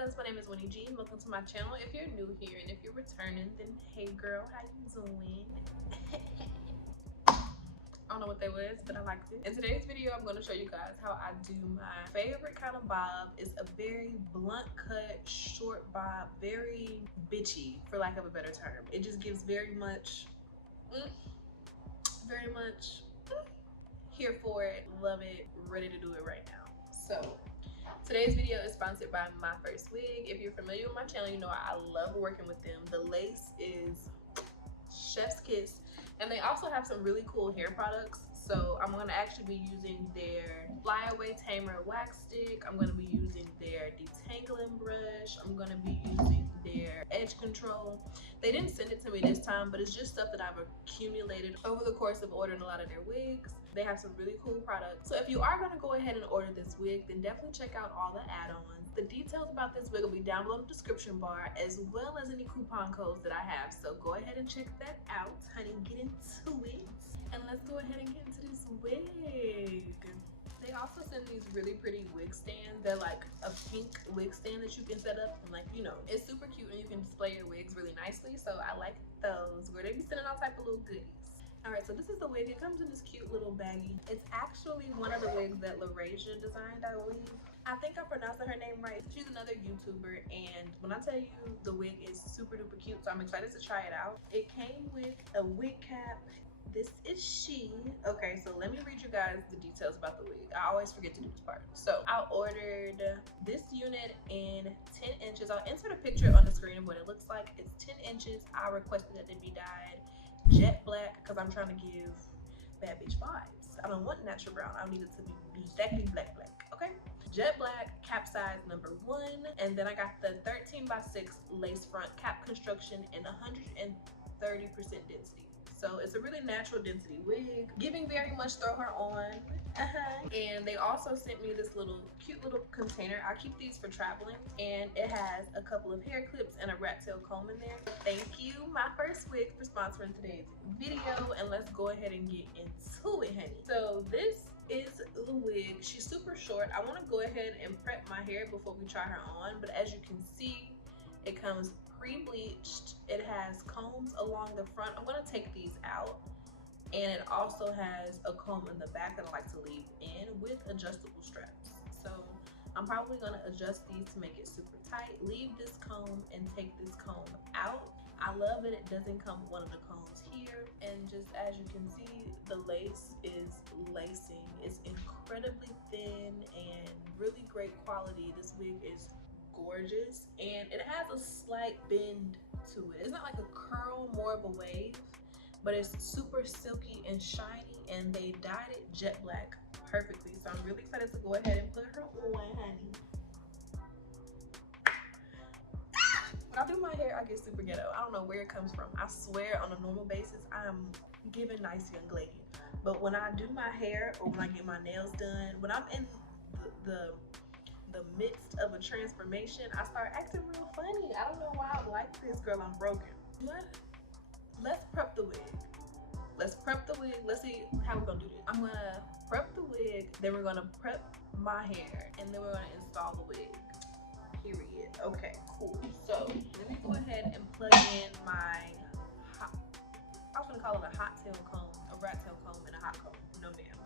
loves, my name is Winnie G. Welcome to my channel. If you're new here and if you're returning, then hey girl, how you doing? I don't know what that was, but I liked it. In today's video, I'm going to show you guys how I do my favorite kind of bob. It's a very blunt cut, short bob, very bitchy, for lack of a better term. It just gives very much, here for it, love it, ready to do it right now. So today's video is sponsored by My First Wig. If you're familiar with my channel, you know I love working with them. The lace is chef's kiss, and they also have some really cool hair products. So I'm going to actually be using their Flyaway Tamer wax stick. I'm going to be using their detangling brush. I'm going to be using their edge control. They didn't send it to me this time, but it's just stuff that I've accumulated over the course of ordering a lot of their wigs. They have some really cool products. So if you are going to go ahead and order this wig, then definitely check out all the add-ons. The details about this wig will be down below in the description bar, as well as any coupon codes that I have. So go ahead and check that out, honey. Get into it. And let's go ahead and get into this wig. They also send these really pretty wig stands. They're like a pink wig stand that you can set up, and like, you know, it's super cute and you can display your wigs really nicely. So I like those, where they be sending all type of little goodies. All right, so this is the wig. It comes in this cute little baggie. It's actually one of the wigs that Laurasia designed, I believe. I think I pronounced her name right. She's another YouTuber, and when I tell you the wig is super duper cute, so I'm excited to try it out. It came with a wig cap. This is she. Okay, so let me read you guys the details about the wig. I always forget to do this part. So I ordered this unit in 10 inches. I'll insert a picture on the screen of what it looks like. It's 10 inches. I requested that it be dyed jet black because I'm trying to give bad bitch vibes. I don't want natural brown. I need it to be exactly black, okay? Jet black, cap size number 1, and then I got the 13x6 lace front cap construction and 130% density. So it's a really natural density wig, giving very much throw her on. And they also sent me this cute little container. I keep these for traveling, and it has a couple of hair clips and a rat tail comb in there. Thank you, My First Wig, for sponsoring today's video, and let's go ahead and get into it, honey. So this is the wig. She's super short. I want to go ahead and prep my hair before we try her on, but as you can see, it comes pre-bleached. It has combs along the front. I'm going to take these out, and it also has a comb in the back that I like to leave in with adjustable straps. So I'm probably going to adjust these to make it super tight, leave this comb and take this comb out. I love it. It doesn't come with one of the combs here, and just as you can see, the lace is lacing. It's incredibly thin and really great quality. This wig is gorgeous, and it has a slight bend to it. It's not like a curl, more of a wave, but it's super silky and shiny, and they dyed it jet black perfectly. So I'm really excited to go ahead and put her on, honey. When I do my hair, I get super ghetto. I don't know where it comes from. I swear on a normal basis, I'm giving nice young lady. But when I do my hair, or when I get my nails done, when I'm in the midst of a transformation, I start acting real funny. I don't know why I'm like this, girl. I'm broken. Let's prep the wig. Let's prep the wig. Let's see how we're gonna do this. I'm gonna prep the wig, then we're gonna prep my hair, and then we're gonna install the wig. Period. Okay, cool. So let me go ahead and plug in my I was gonna call it a hot tail comb, a rat tail comb, and a hot comb. No ma'am.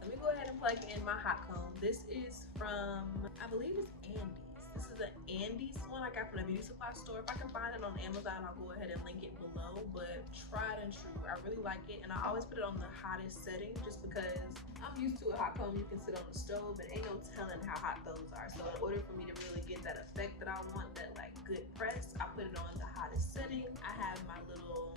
Let me go ahead and plug in my hot comb. This is from, I believe it's Andy's. This is an Andy's one I got from the beauty supply store. If I can find it on Amazon, I'll go ahead and link it below. But tried and true, I really like it, and I always put it on the hottest setting just because I'm used to a hot comb you can sit on the stove, but ain't no telling how hot those are. So in order for me to really get that effect that I want, that like good press, I put it on the hottest setting. I have my little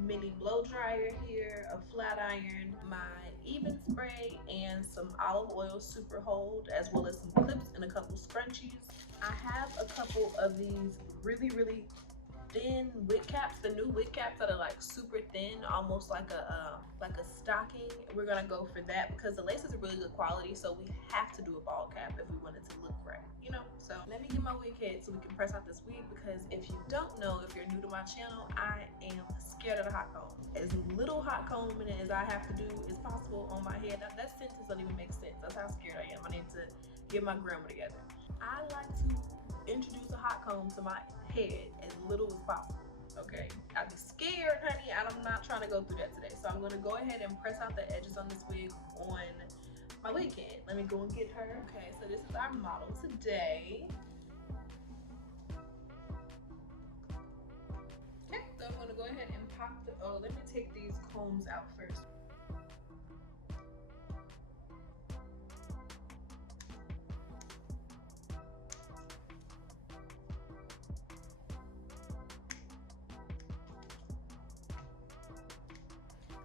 mini blow dryer here, a flat iron, my even spray, and some olive oil super hold, as well as some clips and a couple scrunchies. I have a couple of these really thin wig caps, the new wig caps that are like super thin, almost like a stocking. We're gonna go for that because the lace is a really good quality, so we have to do a ball cap if we want it to look right, you know. So let me get my wig head so we can press out this wig, because if you don't know, if you're new to my channel, I am scared of the hot comb. As little hot combing as I have to do as possible on my head. That sentence doesn't even make sense. That's how scared I am. I need to get my grammar together. I like to introduce a hot comb to my head as little as possible. Okay, I'd be scared, honey, and I'm not trying to go through that today. So I'm gonna go ahead and press out the edges on this wig on my wig kit. Let me go and get her. Okay, so this is our model today. Okay, so I'm gonna go ahead and pop the, oh, let me take these combs out first.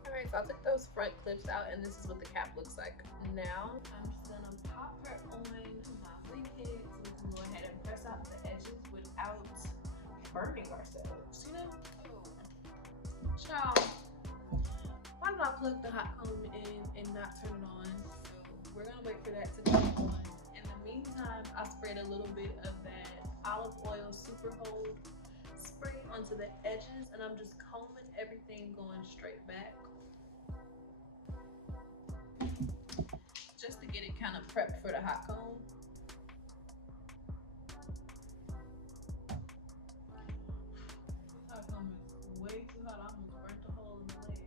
Alright, so I took those front clips out and this is what the cap looks like. Now, I'm just gonna pop her on my wig head so we can go ahead and press out the edges without burning ourselves, you know? Oh. Child, why did I plug the hot comb in and not turn it on? So we're gonna wait for that to come on. In the meantime, I sprayed a little bit of that olive oil super hold spray onto the edges and I'm just combing everything going straight back. Just to get it kind of prepped for the hot comb. This hot comb is way too hot. I almost burnt a hole in the legs.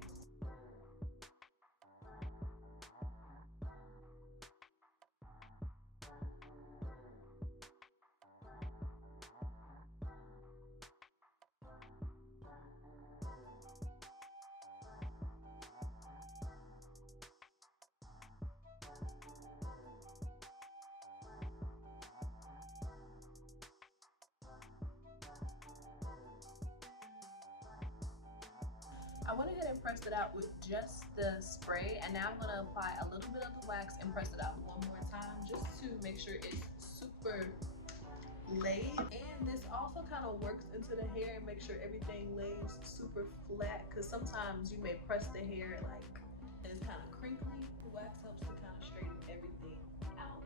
I went ahead and pressed it out with just the spray, and now I'm going to apply a little bit of the wax and press it out one more time just to make sure it's super laid. And this also kind of works into the hair and make sure everything lays super flat, because sometimes you may press the hair like it's kind of crinkly. The wax helps to kind of straighten everything out.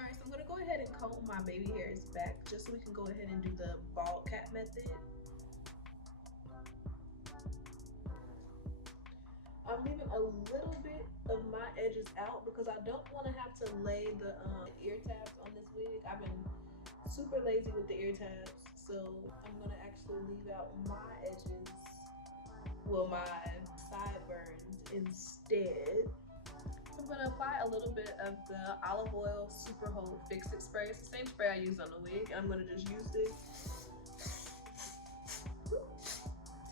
Alright, so I'm going to go ahead and comb my baby hairs back just so we can go ahead and do the bald cap method. I'm leaving a little bit of my edges out because I don't want to have to lay the ear tabs on this wig. I've been super lazy with the ear tabs, so I'm going to actually leave out my edges, well, my sideburns instead. I'm going to apply a little bit of the olive oil super hold fix it spray. It's the same spray I used on the wig. I'm going to just use this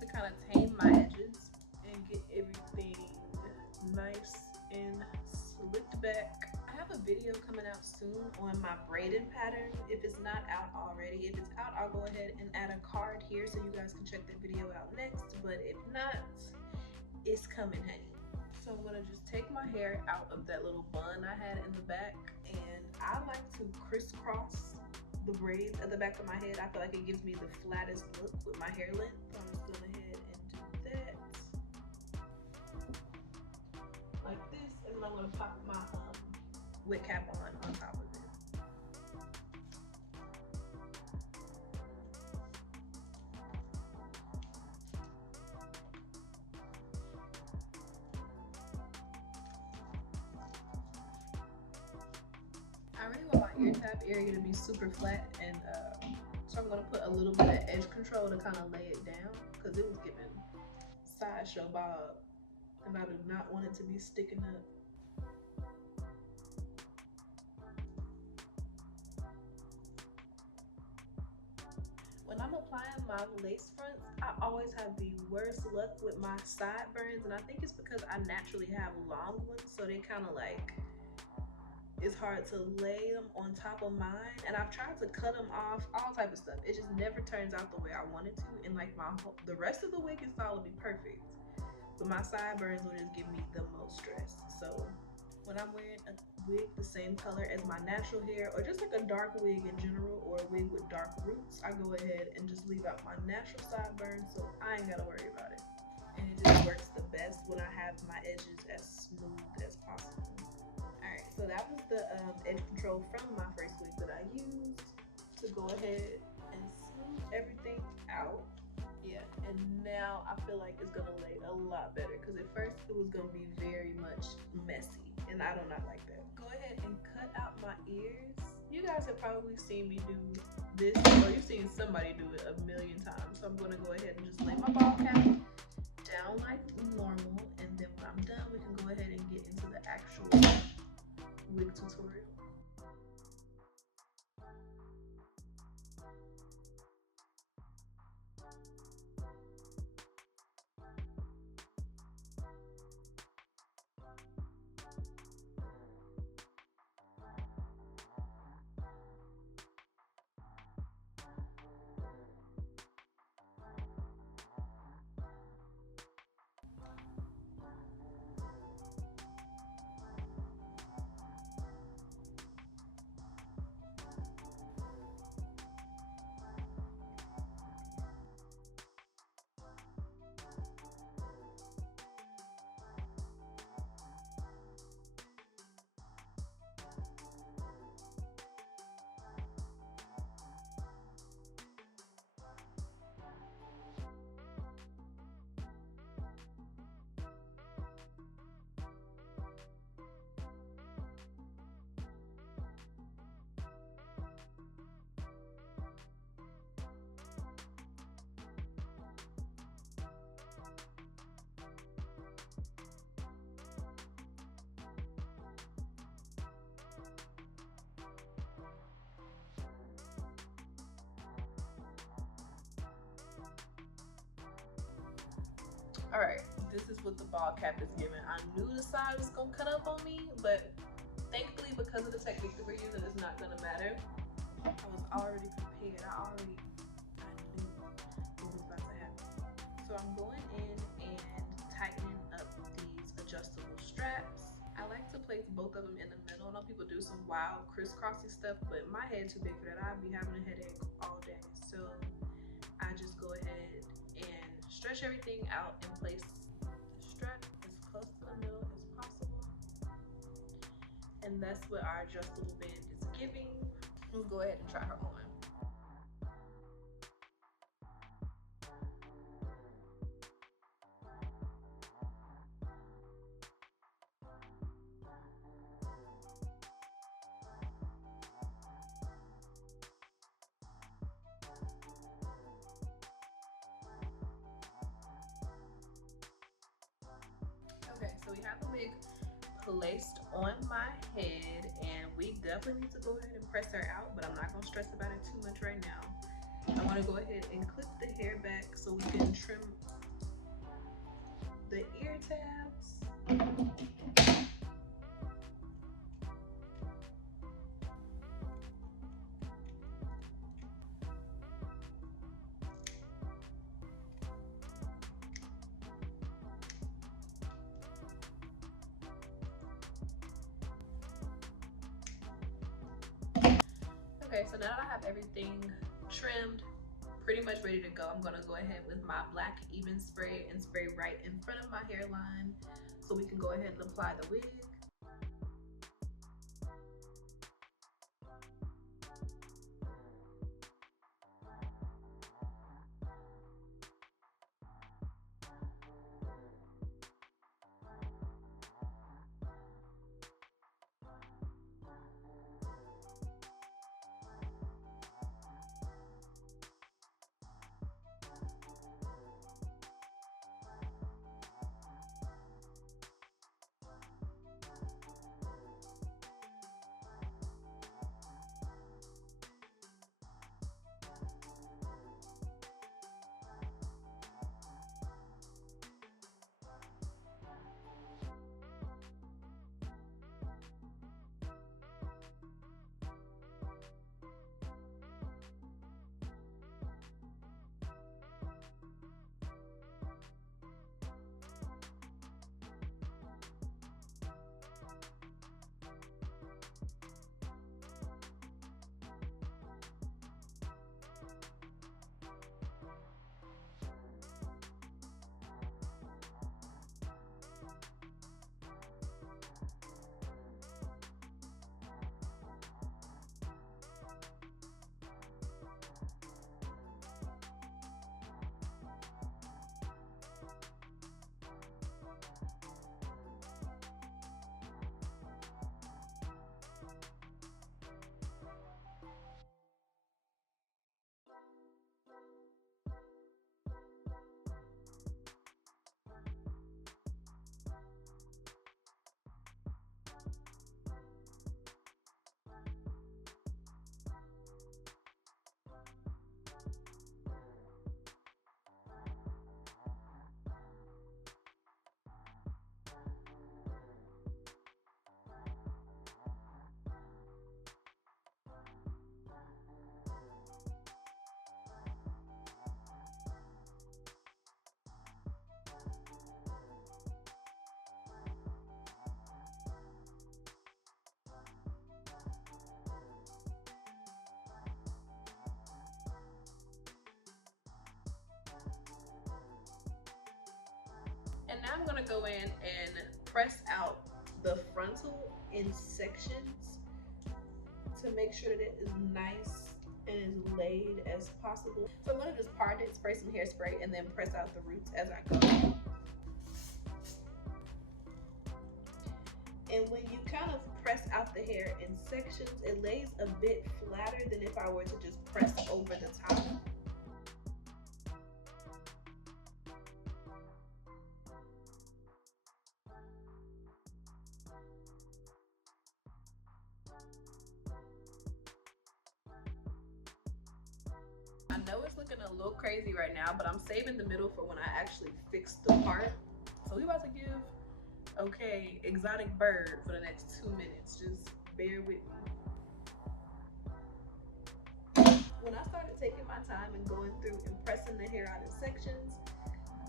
to kind of tame my edges and get everything nice and slicked back. I have a video coming out soon on my braiding pattern. If it's not out already, if it's out, I'll go ahead and add a card here so you guys can check that video out next. But if not, it's coming, honey. So I'm gonna just take my hair out of that little bun I had in the back, and I like to crisscross the braids at the back of my head. I feel like it gives me the flattest look with my hair length. So I'm just gonna head and do that like this, and then I'm gonna pop my wig cap on top of it. I really want my ear tab area to be super flat, and so I'm going to put a little bit of edge control to kind of lay it down, because it was giving sideshow bob and I do not want it to be sticking up. When I'm applying my lace fronts, I always have the worst luck with my sideburns, and I think it's because I naturally have long ones, so they kind of like, it's hard to lay them on top of mine, and I've tried to cut them off, all type of stuff. It just never turns out the way I want it to, and like the rest of the wig is solidly perfect, but my sideburns will just give me the most stress. So when I'm wearing a wig the same color as my natural hair, or just like a dark wig in general, or a wig with dark roots, I go ahead and just leave out my natural sideburns, so I ain't gotta worry about it. And it just works the best when I have my edges as smooth as possible. Alright, so that was the edge control from my first wig that I used to go ahead and smooth everything out. Yeah, and now I feel like it's gonna lay a lot better, because at first it was gonna be very much messy, and I do not like that. Go ahead and cut out my ears. You guys have probably seen me do this, or you've seen somebody do it a million times. So I'm gonna go ahead and just lay my ball cap down like normal, and then when I'm done, we can go ahead and get into the actual wig tutorial. Alright, this is what the ball cap is giving. I knew the side was gonna cut up on me, but thankfully, because of the technique that we're using, it's not gonna matter. I was already prepared. I knew what was about to happen. So I'm going in and tightening up these adjustable straps. I like to place both of them in the middle. I know people do some wild crisscrossy stuff, but my head too big for that. I'd be having a headache all day. So I just go ahead and stretch everything out and place the strap as close to the middle as possible. And that's what our adjustable band is giving. We'll go ahead and try her on. Okay, so we have the wig placed on my head, and we definitely need to go ahead and press her out, but I'm not gonna stress about it too much right now. I wanna go ahead and clip the hair back so we can trim the ear tabs. Okay, so now that I have everything trimmed, pretty much ready to go, I'm gonna go ahead with my black even spray and spray right in front of my hairline so we can go ahead and apply the wig. I'm gonna go in and press out the frontal in sections to make sure that it is nice and as laid as possible. So I'm gonna just part it, spray some hairspray, and then press out the roots as I go. And when you kind of press out the hair in sections, it lays a bit flatter than if I were to just press over the top. I know it's looking a little crazy right now, but I'm saving the middle for when I actually fix the part. So we about to give okay exotic bird for the next 2 minutes. Just bear with me. When I started taking my time and going through and pressing the hair out in sections,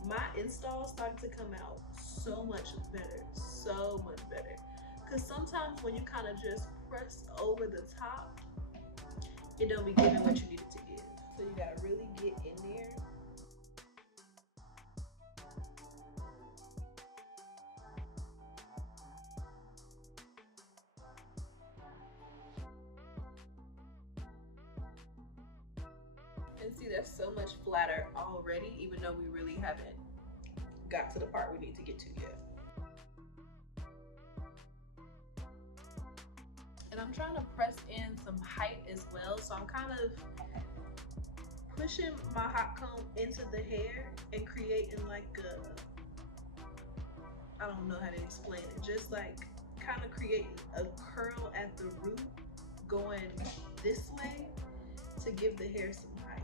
my install started to come out so much better, so much better. Because sometimes when you kind of just press over the top, it don't be giving what you need it to give. So you gotta really get in there. And see, that's so much flatter already, even though we really haven't got to the part we need to get to yet. And I'm trying to press in some height as well, so I'm kind of pushing my hot comb into the hair and creating like a, I don't know how to explain it, just like kind of creating a curl at the root going this way to give the hair some height.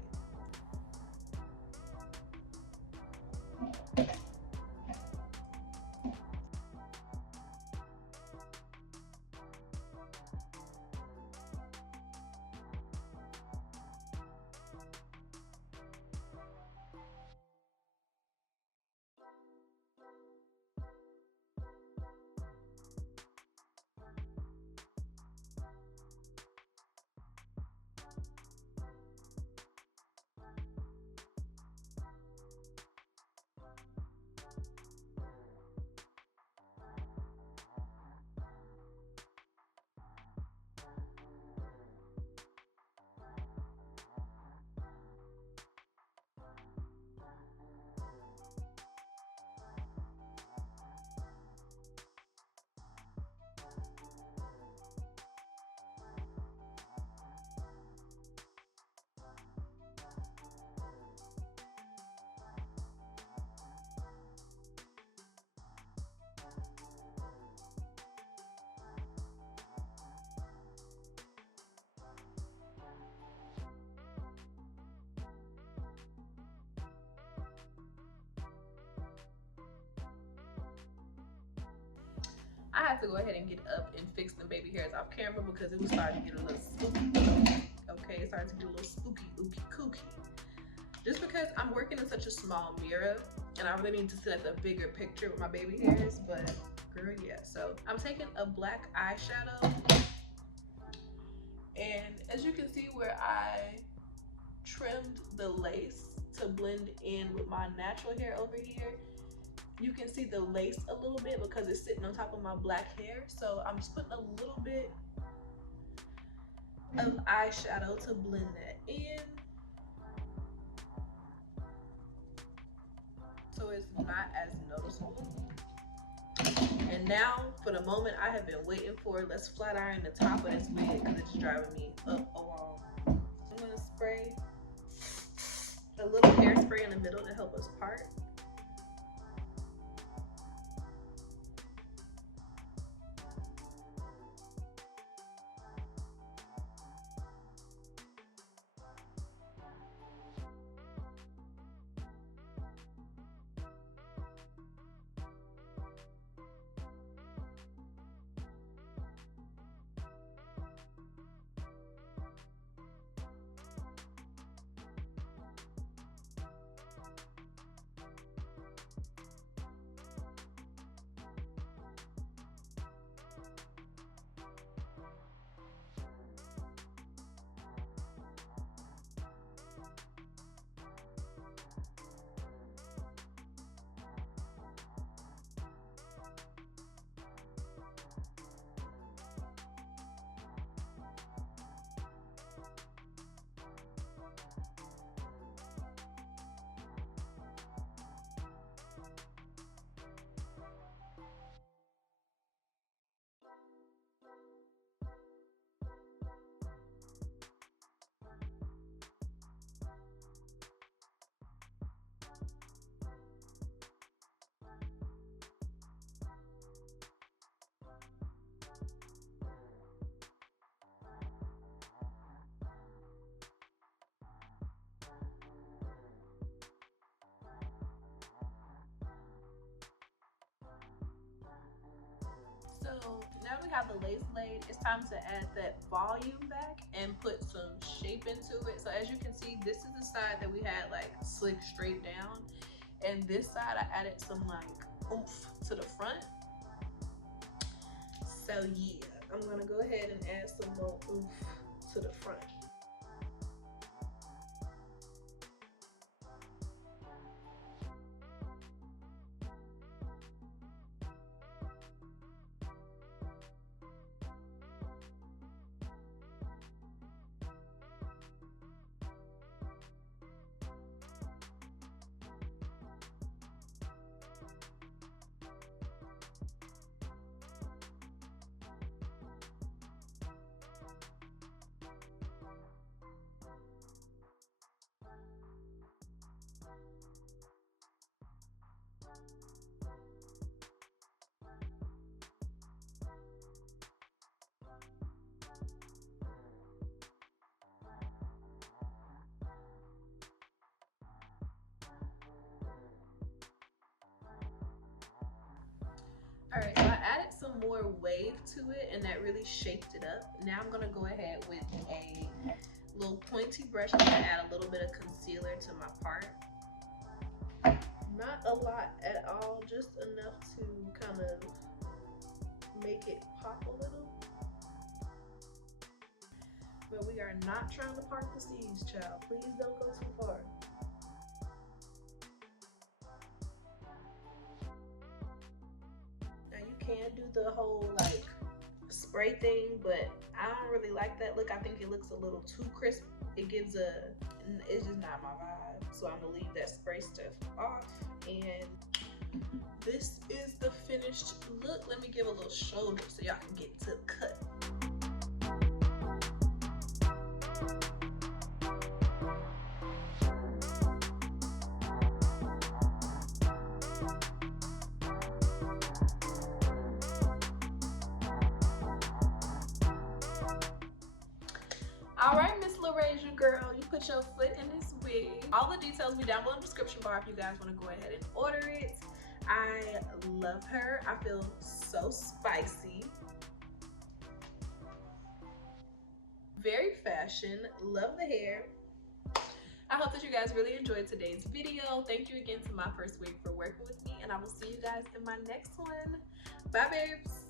I had to go ahead and get up and fix the baby hairs off camera because it was starting to get a little spooky. Okay, it started to get a little spooky, ooky, kooky. Just because I'm working in such a small mirror and I really need to set the bigger picture with my baby hairs, but girl, yeah. So I'm taking a black eyeshadow, and as you can see where I trimmed the lace to blend in with my natural hair over here, you can see the lace a little bit because it's sitting on top of my black hair. So I'm just putting a little bit of eyeshadow to blend that in, so it's not as noticeable. And now for the moment I have been waiting for, let's flat iron the top of this wig because it's driving me up a wall. I'm gonna spray a little hairspray in the middle to help us part. now we have the lace laid, it's time to add that volume back and put some shape into it. So as you can see, this is the side that we had like slick straight down, and this side I added some like oomph to the front. So yeah, I'm gonna go ahead and add some more oomph to the front. Alright, so I added some more wave to it and that really shaped it up. Now I'm gonna go ahead with a little pointy brush. I'm gonna add a little bit of concealer to my part. Not a lot at all, just enough to kind of make it pop a little. But we are not trying to part the seas, child. Please don't go too far. Can do the whole like spray thing, but I don't really like that look. I think it looks a little too crisp. It's just not my vibe. So I'm gonna leave that spray stuff off. And this is the finished look. Let me give a little shoulder so y'all can get to the cut. All right, Miss Laurasia girl, you put your foot in this wig. All the details will be down below in the description bar if you guys want to go ahead and order it. I love her. I feel so spicy. Very fashion. Love the hair. I hope that you guys really enjoyed today's video. Thank you again to My First Wig for working with me, and I will see you guys in my next one. Bye, babes.